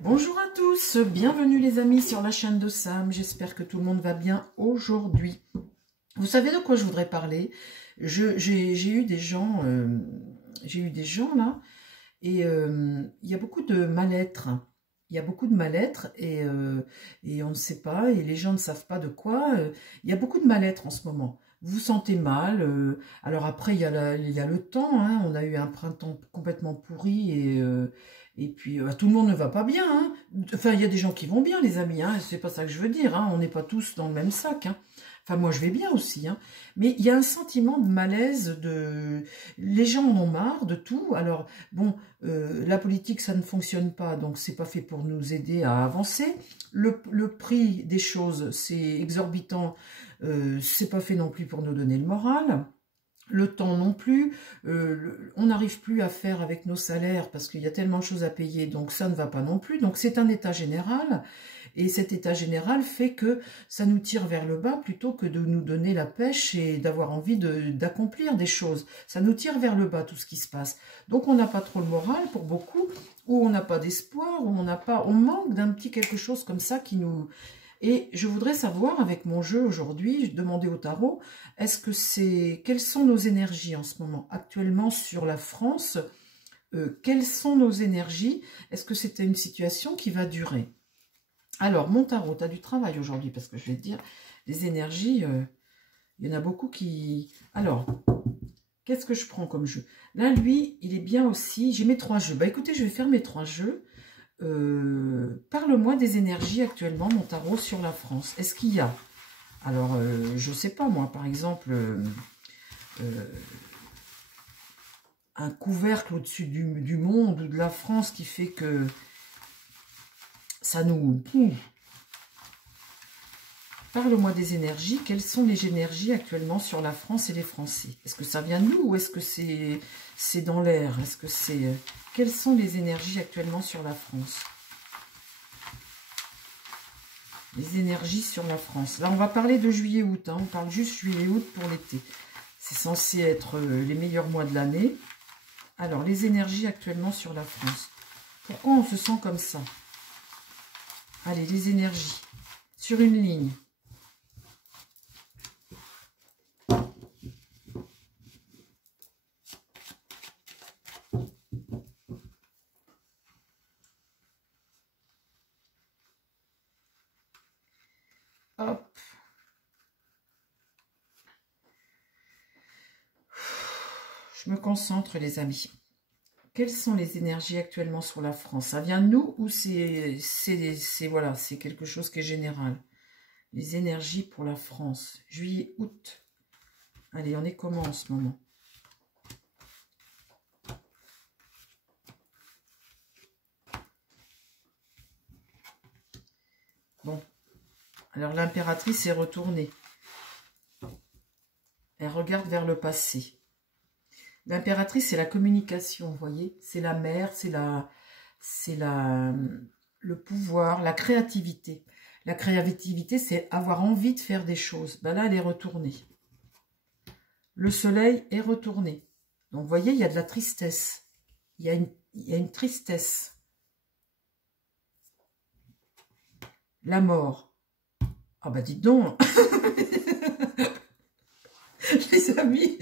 Bonjour à tous, bienvenue les amis sur la chaîne de Sam, j'espère que tout le monde va bien aujourd'hui. Vous savez de quoi je voudrais parler? J'ai eu des gens, là, et il y a beaucoup de mal-être. Il y a beaucoup de mal-être et on ne sait pas, et les gens ne savent pas de quoi. Il y a beaucoup de mal-être en ce moment. Vous vous sentez mal. Alors après, il y a le temps. Hein, on a eu un printemps complètement pourri et puis tout le monde ne va pas bien. Hein. Enfin, il y a des gens qui vont bien, les amis. Hein, c'est pas ça que je veux dire. Hein, on n'est pas tous dans le même sac. Hein. Enfin, moi, je vais bien aussi. Hein. Mais il y a un sentiment de malaise. Les gens en ont marre de tout. Alors, bon, la politique, ça ne fonctionne pas, donc c'est pas fait pour nous aider à avancer. Le prix des choses, c'est exorbitant, c'est pas fait non plus pour nous donner le moral. Le temps non plus, on n'arrive plus à faire avec nos salaires parce qu'il y a tellement de choses à payer, donc ça ne va pas non plus. Donc c'est un état général, et cet état général fait que ça nous tire vers le bas plutôt que de nous donner la pêche et d'avoir envie d'accomplir des choses. Ça nous tire vers le bas tout ce qui se passe. Donc on n'a pas trop le moral pour beaucoup, ou on n'a pas d'espoir, ou on manque d'un petit quelque chose comme ça qui nous... Et je voudrais savoir, avec mon jeu aujourd'hui, je demandais au tarot, quelles sont nos énergies en ce moment, actuellement sur la France, quelles sont nos énergies? Est-ce que c'est une situation qui va durer? Alors, mon tarot, tu as du travail aujourd'hui, parce que je vais te dire, les énergies, il y en a beaucoup qui... Alors, qu'est-ce que je prends comme jeu? Là, lui, il est bien aussi, j'ai mes 3 jeux. Bah écoutez, je vais faire mes 3 jeux. Parle-moi des énergies actuellement, mon tarot, sur la France. Est-ce qu'il y a, alors je ne sais pas moi, par exemple, un couvercle au-dessus du monde ou de la France qui fait que ça nous... Parle-moi des énergies. Quelles sont les énergies actuellement sur la France et les Français? Est-ce que ça vient de nous ou est-ce que c'est dans l'air? Est-ce que c'est... Quelles sont les énergies actuellement sur la France? Les énergies sur la France. Là, on va parler de juillet-août. Hein. On parle juste juillet-août pour l'été. C'est censé être les meilleurs mois de l'année. Alors, les énergies actuellement sur la France. Pourquoi on se sent comme ça? Allez, les énergies. Sur une ligne. Hop. Je me concentre, les amis. Quelles sont les énergies actuellement sur la France? Ça vient de nous ou voilà, c'est quelque chose qui est général? Les énergies pour la France. Juillet, août. Allez, on est comment en ce moment? Bon. Alors, l'impératrice est retournée. Elle regarde vers le passé. L'impératrice, c'est la communication, vous voyez? C'est la mère, le pouvoir, la créativité. La créativité, c'est avoir envie de faire des choses. Ben là, elle est retournée. Le soleil est retourné. Donc, vous voyez, il y a de la tristesse. Il y a une tristesse. La mort. Ah bah dites donc. Les amis,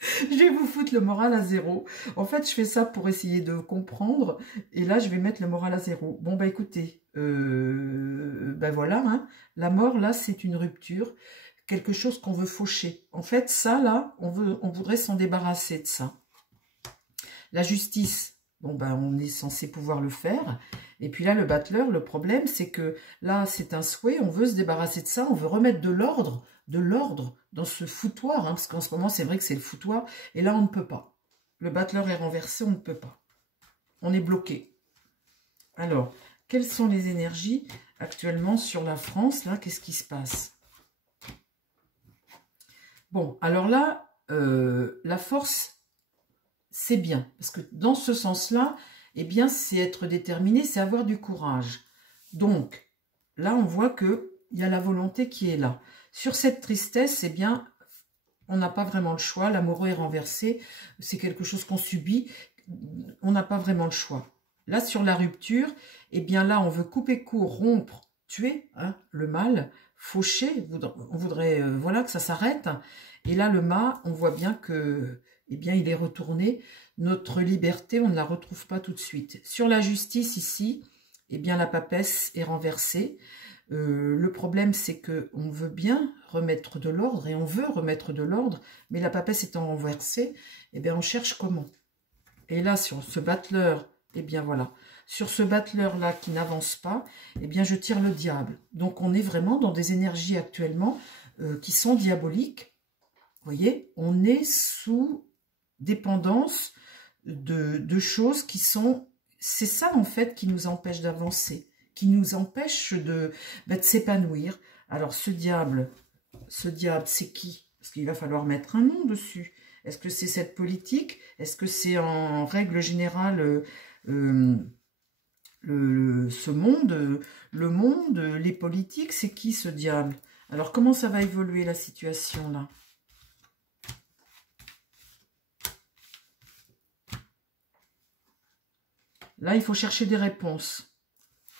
je vais vous foutre le moral à zéro. En fait, je fais ça pour essayer de comprendre. Et là, je vais mettre le moral à zéro. Bon, bah écoutez, ben voilà, hein, la mort, là, c'est une rupture. Quelque chose qu'on veut faucher. En fait, ça, là, on voudrait s'en débarrasser de ça. La justice, bon, ben, on est censé pouvoir le faire. Et puis là, le battleur, le problème, c'est que là, c'est un souhait, on veut se débarrasser de ça, on veut remettre de l'ordre dans ce foutoir, hein, parce qu'en ce moment, c'est vrai que c'est le foutoir, et là, on ne peut pas. Le battleur est renversé, on ne peut pas. On est bloqué. Alors, quelles sont les énergies actuellement sur la France, là? Qu'est-ce qui se passe? Bon, alors là, la force, c'est bien, parce que dans ce sens-là, eh bien, c'est être déterminé, c'est avoir du courage. Donc, là, on voit qu'il y a la volonté qui est là. Sur cette tristesse, eh bien, on n'a pas vraiment le choix. L'amoureux est renversé. C'est quelque chose qu'on subit. On n'a pas vraiment le choix. Là, sur la rupture, eh bien là, on veut couper court, rompre, tuer hein, le mal, faucher, on voudrait voilà, que ça s'arrête. Et là, le mât, on voit bien que, eh bien, il est retourné. Notre liberté, on ne la retrouve pas tout de suite. Sur la justice, ici, eh bien, la papesse est renversée. Le problème, c'est que on veut bien remettre de l'ordre, et on veut remettre de l'ordre, mais la papesse étant renversée, eh bien, on cherche comment. Et là, sur ce battleur, eh bien, voilà. Sur ce battleur-là qui n'avance pas, eh bien, je tire le diable. Donc, on est vraiment dans des énergies actuellement qui sont diaboliques. Vous voyez, on est sous dépendance de choses qui sont... C'est ça, en fait, qui nous empêche d'avancer, qui nous empêche de s'épanouir. Alors, ce diable, c'est qui? Parce qu'il va falloir mettre un nom dessus. Est-ce que c'est cette politique? Est-ce que c'est en règle générale ce monde, le monde, les politiques? C'est qui ce diable? Alors, comment ça va évoluer la situation là? Là, il faut chercher des réponses.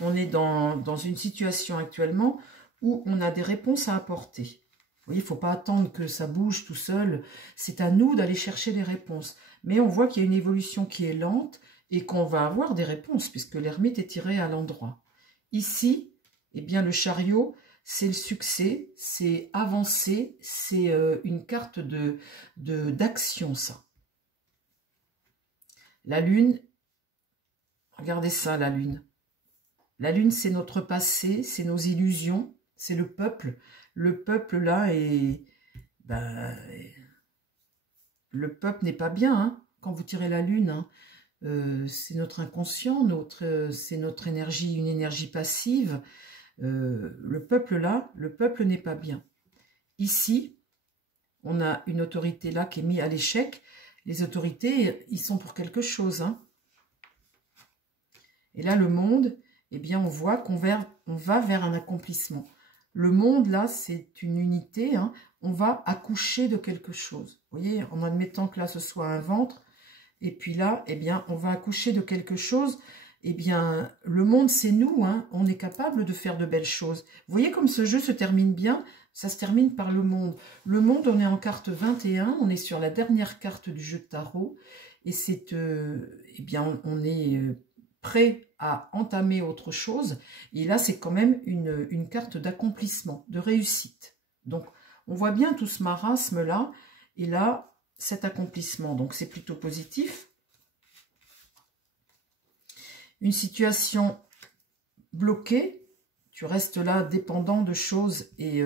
On est dans une situation actuellement où on a des réponses à apporter. Vous voyez, il ne faut pas attendre que ça bouge tout seul. C'est à nous d'aller chercher des réponses. Mais on voit qu'il y a une évolution qui est lente et qu'on va avoir des réponses puisque l'ermite est tiré à l'endroit. Ici, eh bien, le chariot, c'est le succès, c'est avancer, c'est une carte d'action, ça. La lune, regardez ça, la lune. La lune, c'est notre passé, c'est nos illusions, c'est le peuple. Le peuple, là, est... le peuple n'est pas bien, hein, quand vous tirez la lune. Hein. C'est notre inconscient, c'est notre énergie, une énergie passive. Le peuple, là, le peuple n'est pas bien. Ici, on a une autorité, là, qui est mise à l'échec. Les autorités, ils sont pour quelque chose, hein. Et là, le monde... eh bien, on voit qu'on va vers un accomplissement. Le monde, là, c'est une unité. Hein. On va accoucher de quelque chose. Vous voyez, en admettant que là, ce soit un ventre. Et puis là, eh bien, on va accoucher de quelque chose. Eh bien, le monde, c'est nous. Hein. On est capable de faire de belles choses. Vous voyez comme ce jeu se termine bien? Ça se termine par le monde. Le monde, on est en carte 21. On est sur la dernière carte du jeu de tarot. Et c'est, eh bien, on est... prêt à entamer autre chose. Et là, c'est quand même une carte d'accomplissement, de réussite. Donc, on voit bien tout ce marasme-là. Et là, cet accomplissement. Donc, c'est plutôt positif. Une situation bloquée. Tu restes là dépendant de choses et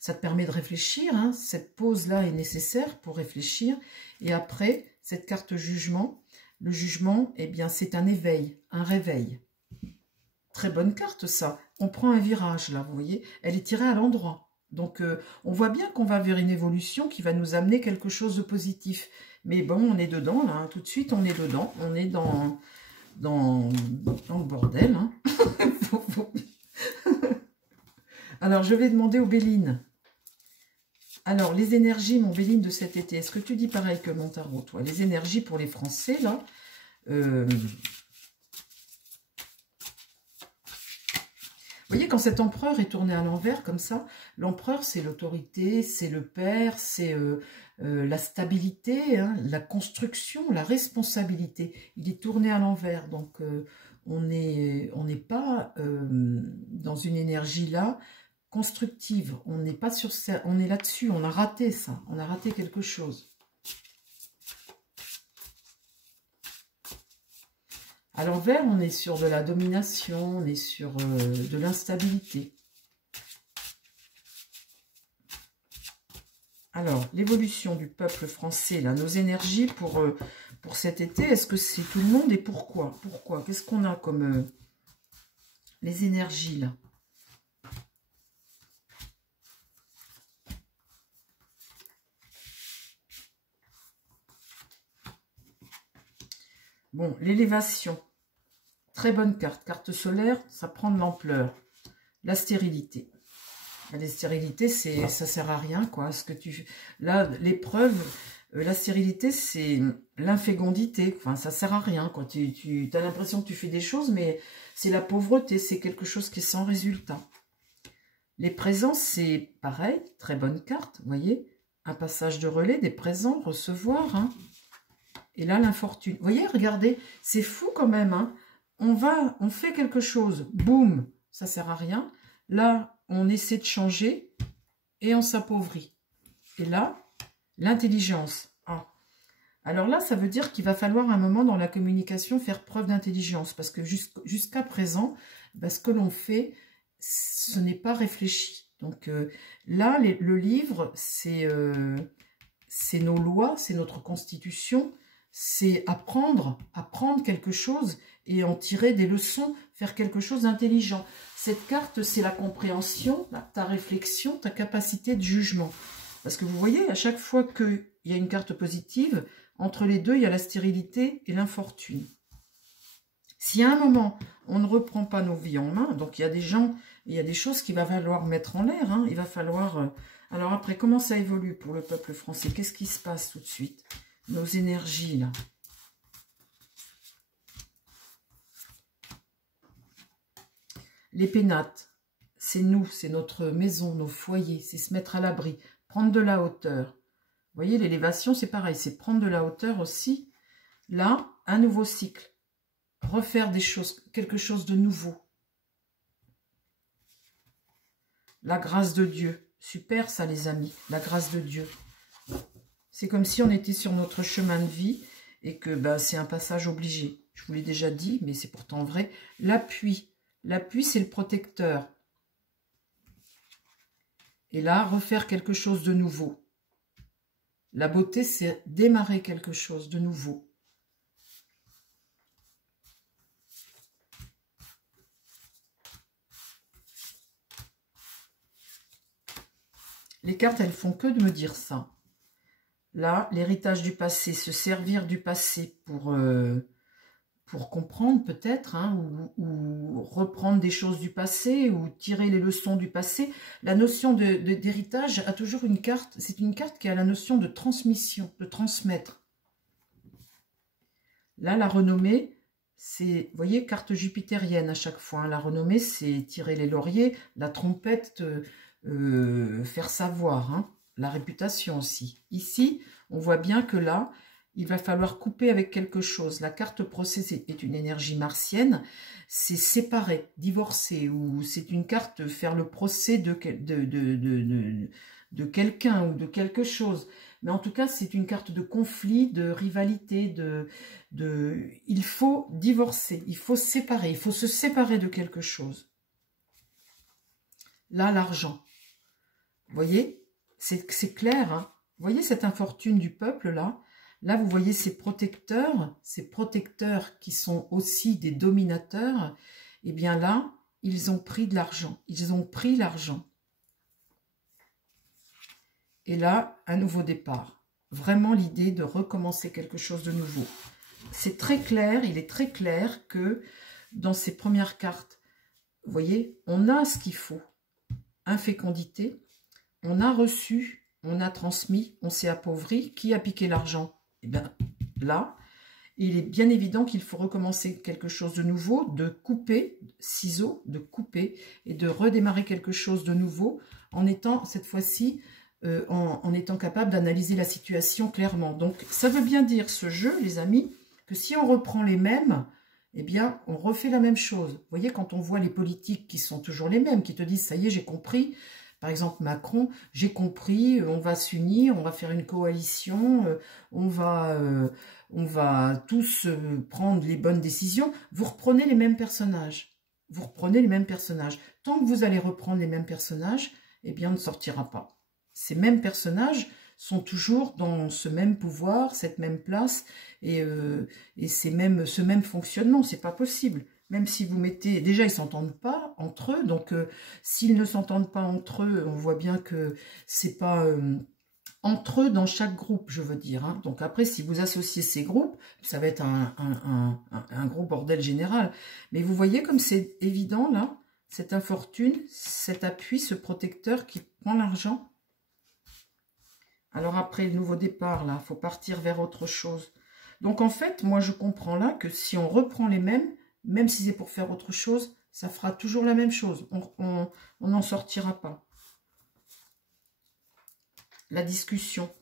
ça te permet de réfléchir. Hein. Cette pause-là est nécessaire pour réfléchir. Et après, cette carte jugement. Le jugement, eh bien, c'est un éveil, un réveil. Très bonne carte, ça. On prend un virage, là, vous voyez. Elle est tirée à l'endroit. Donc, on voit bien qu'on va vers une évolution qui va nous amener quelque chose de positif. Mais bon, on est dedans, là. Hein. Tout de suite, on est dedans. On est dans le bordel. Hein. Alors, je vais demander aux Béline. Alors, les énergies, mon Béline, de cet été, est-ce que tu dis pareil que mon tarot, toi? Les énergies pour les Français, là. Vous voyez, quand cet empereur est tourné à l'envers, comme ça, l'empereur, c'est l'autorité, c'est le père, c'est la stabilité, hein, la construction, la responsabilité. Il est tourné à l'envers, donc on n'est pas dans une énergie là, constructive, on n'est pas sur ça, on est là-dessus, on a raté ça, on a raté quelque chose. À l'envers, on est sur de la domination, on est sur de l'instabilité. Alors, l'évolution du peuple français, là, nos énergies pour cet été, est-ce que c'est tout le monde et pourquoi? Pourquoi? Qu'est-ce qu'on a comme les énergies, là? Bon, l'élévation, très bonne carte. Carte solaire, ça prend de l'ampleur. La stérilité. La stérilité, ça sert à rien, quoi. Ce que là, l'épreuve, La stérilité, c'est l'infécondité. Enfin, ça sert à rien. Quand tu as l'impression que tu fais des choses, mais c'est la pauvreté. C'est quelque chose qui est sans résultat. Les présents, c'est pareil. Très bonne carte, vous voyez. Un passage de relais, des présents, recevoir. Hein. Et là, l'infortune. Vous voyez, regardez, c'est fou quand même. Hein. On fait quelque chose. Boum, ça sert à rien. Là, on essaie de changer et on s'appauvrit. Et là, l'intelligence. Ah. Alors là, ça veut dire qu'il va falloir un moment dans la communication faire preuve d'intelligence. Parce que jusqu'à présent, ben, ce que l'on fait, ce n'est pas réfléchi. Donc là, le livre, c'est nos lois, c'est notre constitution. C'est apprendre quelque chose et en tirer des leçons, faire quelque chose d'intelligent. Cette carte, c'est la compréhension, ta réflexion, ta capacité de jugement. Parce que vous voyez, à chaque fois qu'il y a une carte positive, entre les deux, il y a la stérilité et l'infortune. Si à un moment, on ne reprend pas nos vies en main, donc il y a des gens, il y a des choses qu'il va falloir mettre en l'air, hein, il va falloir... Alors après, comment ça évolue pour le peuple français? Qu'est-ce qui se passe tout de suite? Nos énergies, là. Les pénates, c'est nous, c'est notre maison, nos foyers, c'est se mettre à l'abri, prendre de la hauteur. Vous voyez, l'élévation, c'est pareil, c'est prendre de la hauteur aussi. Là, un nouveau cycle. Refaire des choses, quelque chose de nouveau. La grâce de Dieu. Super ça, les amis, la grâce de Dieu. C'est comme si on était sur notre chemin de vie et que bah, c'est un passage obligé. Je vous l'ai déjà dit, mais c'est pourtant vrai. L'appui. L'appui, c'est le protecteur. Et là, refaire quelque chose de nouveau. La beauté, c'est démarrer quelque chose de nouveau. Les cartes, elles font que de me dire ça. Là, l'héritage du passé, se servir du passé pour comprendre peut-être, hein, ou reprendre des choses du passé, ou tirer les leçons du passé. La notion d'héritage a toujours une carte, c'est une carte qui a la notion de transmission, de transmettre. Là, la renommée, c'est, vous voyez, carte jupitérienne à chaque fois. Hein. La renommée, c'est tirer les lauriers, la trompette, faire savoir, hein. La réputation aussi. Ici, on voit bien que là, il va falloir couper avec quelque chose. La carte procès est une énergie martienne, c'est séparer, divorcer, ou c'est une carte faire le procès de quelqu'un ou de quelque chose. Mais en tout cas, c'est une carte de conflit, de rivalité, il faut divorcer, il faut séparer, il faut se séparer de quelque chose. Là, l'argent. Vous voyez, c'est clair, hein. Vous voyez cette infortune du peuple, là? Là, vous voyez ces protecteurs qui sont aussi des dominateurs. Eh bien là, ils ont pris de l'argent. Ils ont pris l'argent. Et là, un nouveau départ. Vraiment l'idée de recommencer quelque chose de nouveau. C'est très clair, il est très clair que dans ces premières cartes, vous voyez, on a ce qu'il faut. Infécondité, on a reçu, on a transmis, on s'est appauvri. Qui a piqué l'argent? Eh bien, là, il est bien évident qu'il faut recommencer quelque chose de nouveau, de couper, ciseaux, de couper et de redémarrer quelque chose de nouveau en étant, cette fois-ci, en étant capable d'analyser la situation clairement. Donc, ça veut bien dire, ce jeu, les amis, que si on reprend les mêmes, eh bien, on refait la même chose. Vous voyez, quand on voit les politiques qui sont toujours les mêmes, qui te disent, ça y est, j'ai compris. Par exemple, Macron, j'ai compris, on va s'unir, on va faire une coalition, on va tous prendre les bonnes décisions. Vous reprenez les mêmes personnages. Vous reprenez les mêmes personnages. Tant que vous allez reprendre les mêmes personnages, eh bien, on ne sortira pas. Ces mêmes personnages sont toujours dans ce même pouvoir, cette même place et ce même fonctionnement. C'est pas possible. Même si vous mettez... Déjà, ils ne s'entendent pas entre eux. Donc, s'ils ne s'entendent pas entre eux, on voit bien que c'est pas... entre eux dans chaque groupe, je veux dire. Hein. Donc après, si vous associez ces groupes, ça va être un gros bordel général. Mais vous voyez comme c'est évident, là, cette infortune, cet appui, ce protecteur qui prend l'argent. Alors après le nouveau départ, là, il faut partir vers autre chose. Donc en fait, moi je comprends là que si on reprend les mêmes, même si c'est pour faire autre chose, ça fera toujours la même chose. On n'en sortira pas. La discussion.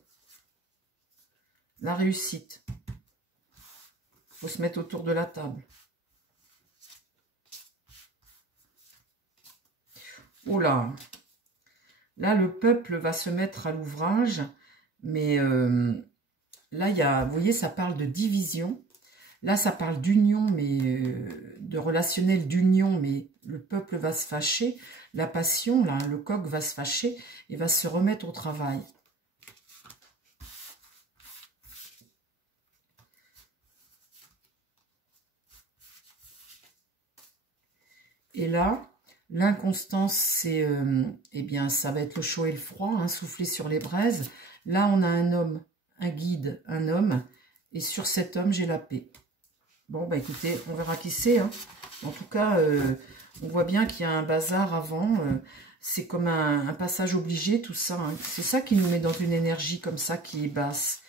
La réussite. Il faut se mettre autour de la table. Oh là! Là, le peuple va se mettre à l'ouvrage. Mais là, il y a, vous voyez, ça parle de division. Là, ça parle d'union, mais de relationnel d'union, mais le peuple va se fâcher. La passion, là, le coq va se fâcher et va se remettre au travail. Et là, l'inconstance, c'est, eh bien, ça va être le chaud et le froid, hein, souffler sur les braises. Là, on a un homme, un guide, un homme, et sur cet homme, j'ai la paix. Bon, bah écoutez, on verra qui c'est. Hein. En tout cas, on voit bien qu'il y a un bazar avant. C'est comme un passage obligé, tout ça. Hein. C'est ça qui nous met dans une énergie comme ça, qui est basse.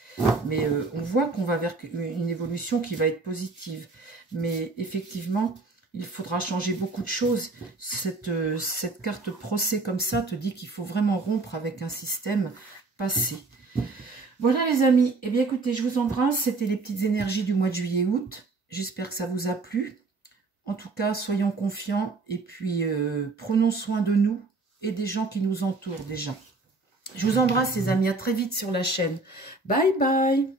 Mais on voit qu'on va vers une évolution qui va être positive. Mais effectivement, il faudra changer beaucoup de choses. Cette carte procès comme ça te dit qu'il faut vraiment rompre avec un système passé. Voilà les amis. Eh bien écoutez, je vous embrasse. C'était les petites énergies du mois de juillet-août. J'espère que ça vous a plu. En tout cas, soyons confiants et puis prenons soin de nous et des gens qui nous entourent déjà. Je vous embrasse les amis. À très vite sur la chaîne. Bye bye.